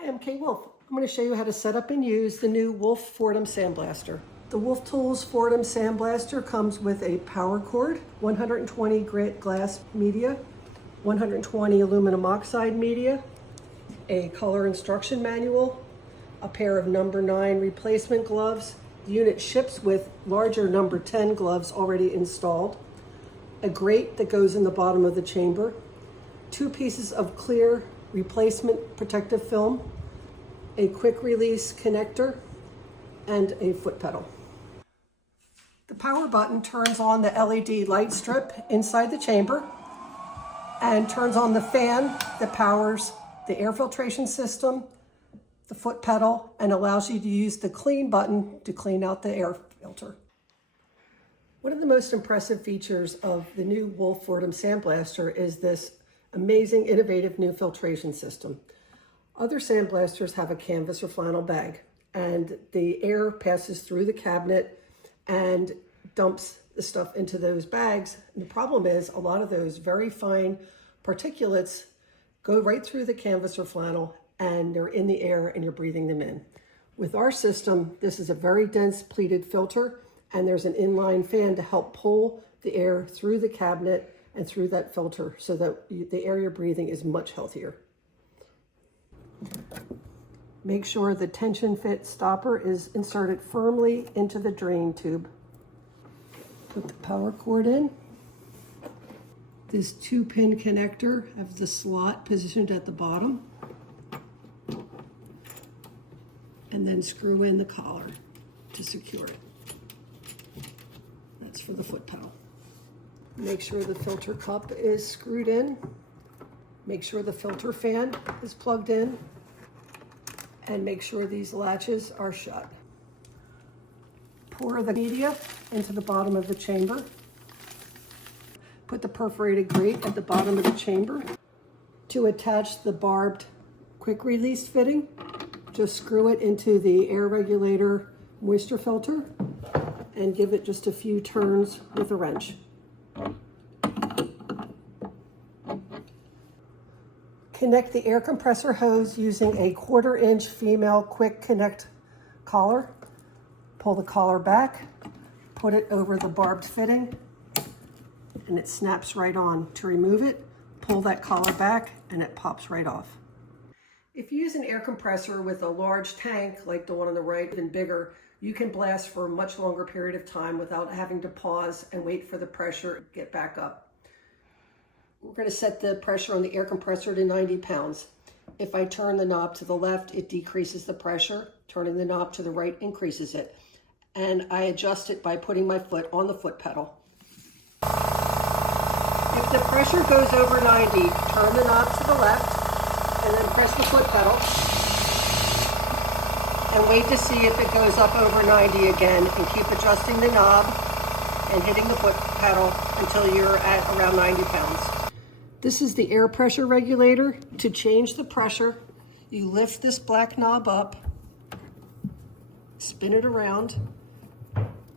Hi, I'm Kate Wolf. I'm going to show you how to set up and use the new Tools-Foredom sandblaster. The Tools-Foredom sandblaster comes with a power cord, 120 grit glass media, 120 aluminum oxide media, a color instruction manual, a pair of number 9 replacement gloves. The unit ships with larger number 10 gloves already installed, a grate that goes in the bottom of the chamber, 2 pieces of clear replacement protective film, a quick release connector, and a foot pedal. The power button turns on the LED light strip inside the chamber and turns on the fan that powers the air filtration system, the foot pedal, and allows you to use the clean button to clean out the air filter. One of the most impressive features of the new Tools-Foredom sandblaster is this amazing, innovative new filtration system. Other sandblasters have a canvas or flannel bag, and the air passes through the cabinet and dumps the stuff into those bags. And the problem is a lot of those very fine particulates go right through the canvas or flannel, and they're in the air and you're breathing them in. With our system, this is a very dense pleated filter, and there's an inline fan to help pull the air through the cabinet and through that filter so that the air you're breathing is much healthier. Make sure the tension fit stopper is inserted firmly into the drain tube. Put the power cord in. This 2-pin connector has the slot positioned at the bottom. And then screw in the collar to secure it. That's for the foot pedal. Make sure the filter cup is screwed in. Make sure the filter fan is plugged in. And make sure these latches are shut. Pour the media into the bottom of the chamber. Put the perforated grate at the bottom of the chamber. To attach the barbed quick release fitting, just screw it into the air regulator moisture filter and give it just a few turns with a wrench. Connect the air compressor hose using a 1/4-inch female quick connect collar. Pull the collar back, put it over the barbed fitting, and it snaps right on. To remove it, pull that collar back and it pops right off. If you use an air compressor with a large tank like the one on the right and bigger, you can blast for a much longer period of time without having to pause and wait for the pressure to get back up. We're going to set the pressure on the air compressor to 90 pounds. If I turn the knob to the left, it decreases the pressure. Turning the knob to the right increases it. And I adjust it by putting my foot on the foot pedal. If the pressure goes over 90, turn the knob to the left and then press the foot pedal. And wait to see if it goes up over 90 again, and keep adjusting the knob and hitting the foot pedal until you're at around 90 pounds. This is the air pressure regulator. To change the pressure, you lift this black knob up, spin it around.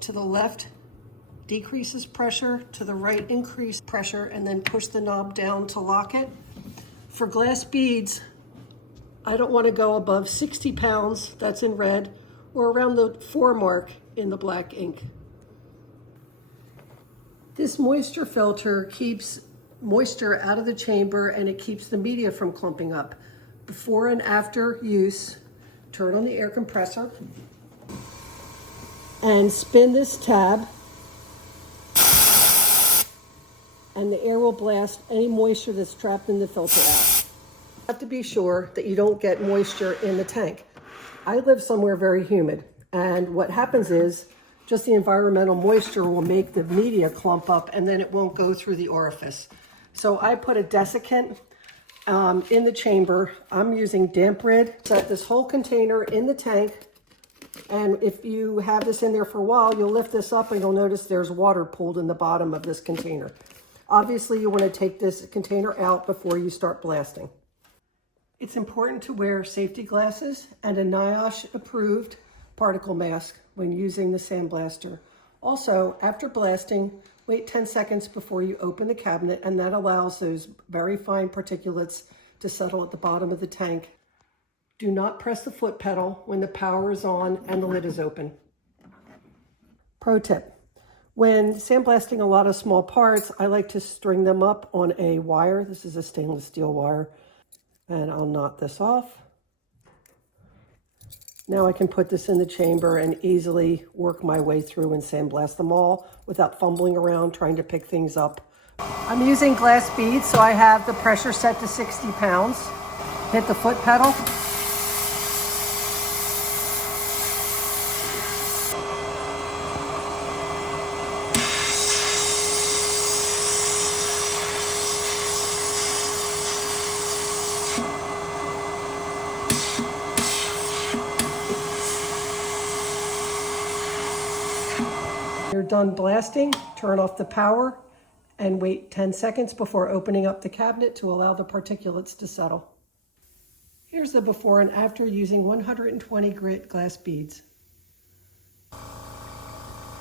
To the left, decreases pressure. To the right, increase pressure, and then push the knob down to lock it. For glass beads, I don't want to go above 60 pounds, that's in red, or around the 4 mark in the black ink. This moisture filter keeps moisture out of the chamber and it keeps the media from clumping up. Before and after use, turn on the air compressor and spin this tab, and the air will blast any moisture that's trapped in the filter out. You have to be sure that you don't get moisture in the tank. I live somewhere very humid, and what happens is just the environmental moisture will make the media clump up and then it won't go through the orifice. So I put a desiccant in the chamber. I'm using damp rid. Set this whole container in the tank, and if you have this in there for a while, you'll lift this up and you'll notice there's water pooled in the bottom of this container. Obviously, you want to take this container out before you start blasting. It's important to wear safety glasses and a NIOSH approved particle mask when using the sandblaster. Also, after blasting, wait 10 seconds before you open the cabinet, and that allows those very fine particulates to settle at the bottom of the tank. Do not press the foot pedal when the power is on and the lid is open. Pro tip: when sandblasting a lot of small parts, I like to string them up on a wire. This is a stainless steel wire. And I'll knot this off. Now I can put this in the chamber and easily work my way through and sandblast them all without fumbling around trying to pick things up. I'm using glass beads, so I have the pressure set to 60 pounds. Hit the foot pedal. You're done blasting, turn off the power, and wait 10 seconds before opening up the cabinet to allow the particulates to settle. Here's the before and after using 120 grit glass beads.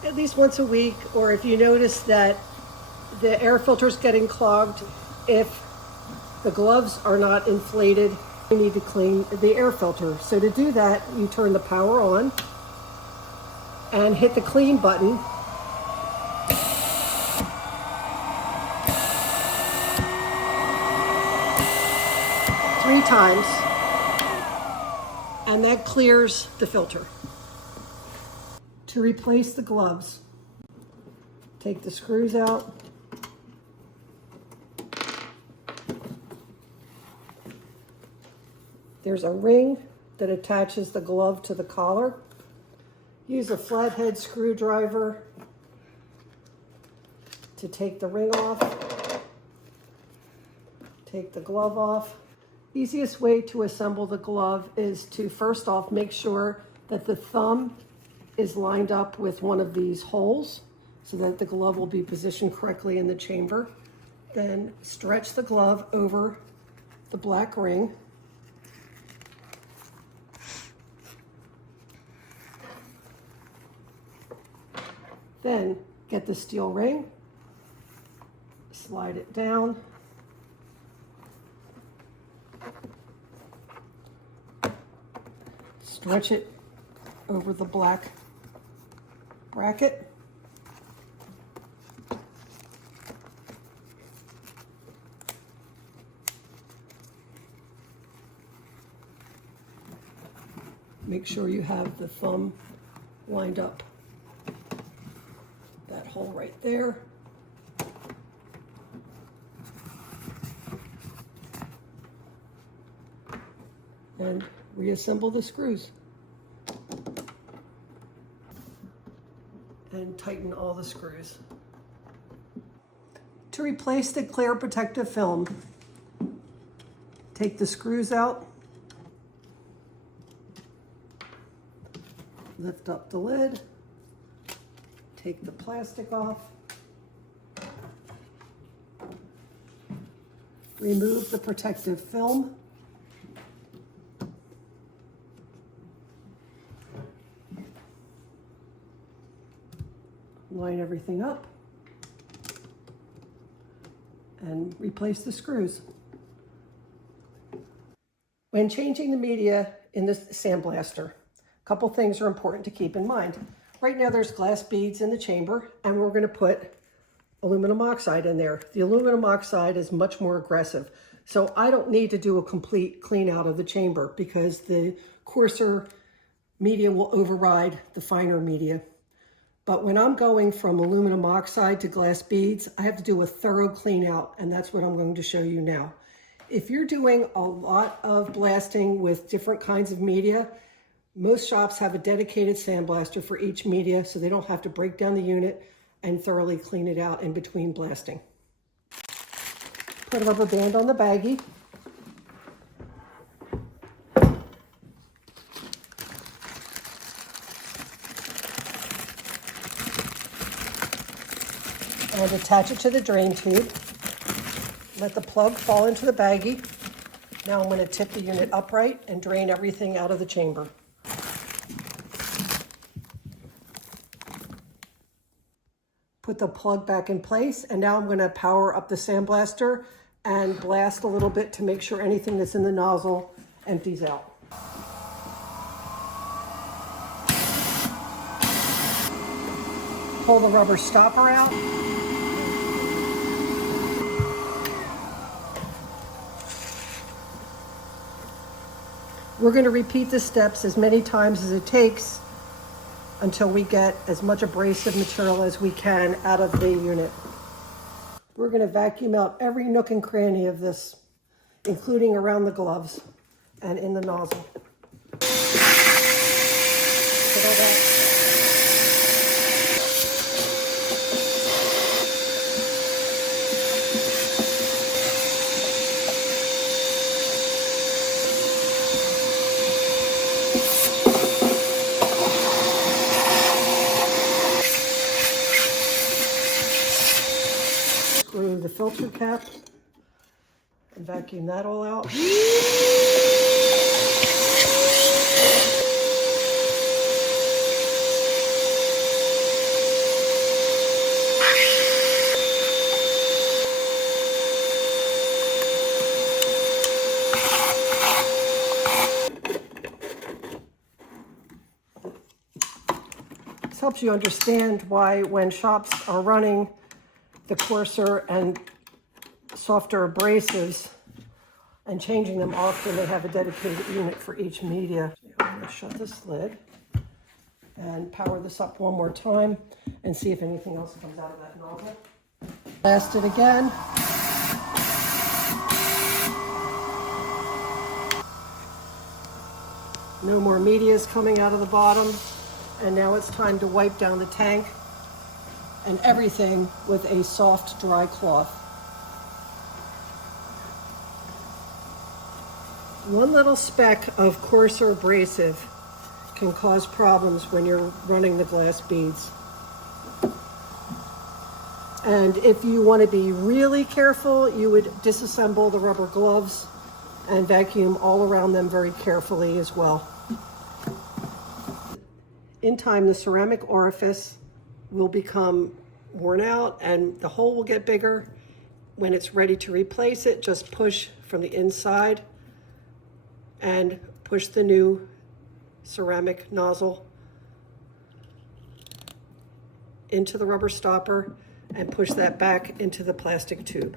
At least once a week, or if you notice that the air filter is getting clogged, if the gloves are not inflated, you need to clean the air filter. So to do that, you turn the power on and hit the clean button. 3 times, and that clears the filter. To replace the gloves, take the screws out. There's a ring that attaches the glove to the collar. Use a flathead screwdriver to take the ring off. Take the glove off. Easiest way to assemble the glove is to first off make sure that the thumb is lined up with one of these holes so that the glove will be positioned correctly in the chamber. Then stretch the glove over the black ring. Then get the steel ring, slide it down, stretch it over the black bracket. Make sure you have the thumb lined up. That hole right there. And reassemble the screws. And tighten all the screws. To replace the clear protective film, take the screws out, lift up the lid, take the plastic off, remove the protective film, line everything up, and replace the screws. When changing the media in the sandblaster, a couple things are important to keep in mind. Right now there's glass beads in the chamber, and we're going to put aluminum oxide in there. The aluminum oxide is much more aggressive, so I don't need to do a complete clean out of the chamber because the coarser media will override the finer media. But when I'm going from aluminum oxide to glass beads, I have to do a thorough clean out, and that's what I'm going to show you now. If you're doing a lot of blasting with different kinds of media, most shops have a dedicated sandblaster for each media, so they don't have to break down the unit and thoroughly clean it out in between blasting. Put a rubber band on the baggie. And attach it to the drain tube. Let the plug fall into the baggie. Now I'm going to tip the unit upright and drain everything out of the chamber. Put the plug back in place, and now I'm going to power up the sandblaster and blast a little bit to make sure anything that's in the nozzle empties out. pull the rubber stopper out. We're going to repeat the steps as many times as it takes until we get as much abrasive material as we can out of the unit. We're going to vacuum out every nook and cranny of this, including around the gloves and in the nozzle. Screw the filter cap and vacuum that all out. This helps you understand why when shops are running the coarser and softer abrasives and changing them often, they have a dedicated unit for each media. I'm going to shut this lid and power this up one more time and see if anything else comes out of that nozzle. Blast it again. No more media is coming out of the bottom. And now it's time to wipe down the tank and everything with a soft, dry cloth. One little speck of coarser abrasive can cause problems when you're running the glass beads. And if you want to be really careful, you would disassemble the rubber gloves and vacuum all around them very carefully as well. In time, the ceramic orifice will become worn out and the hole will get bigger. When it's ready to replace it, just push from the inside and push the new ceramic nozzle into the rubber stopper and push that back into the plastic tube.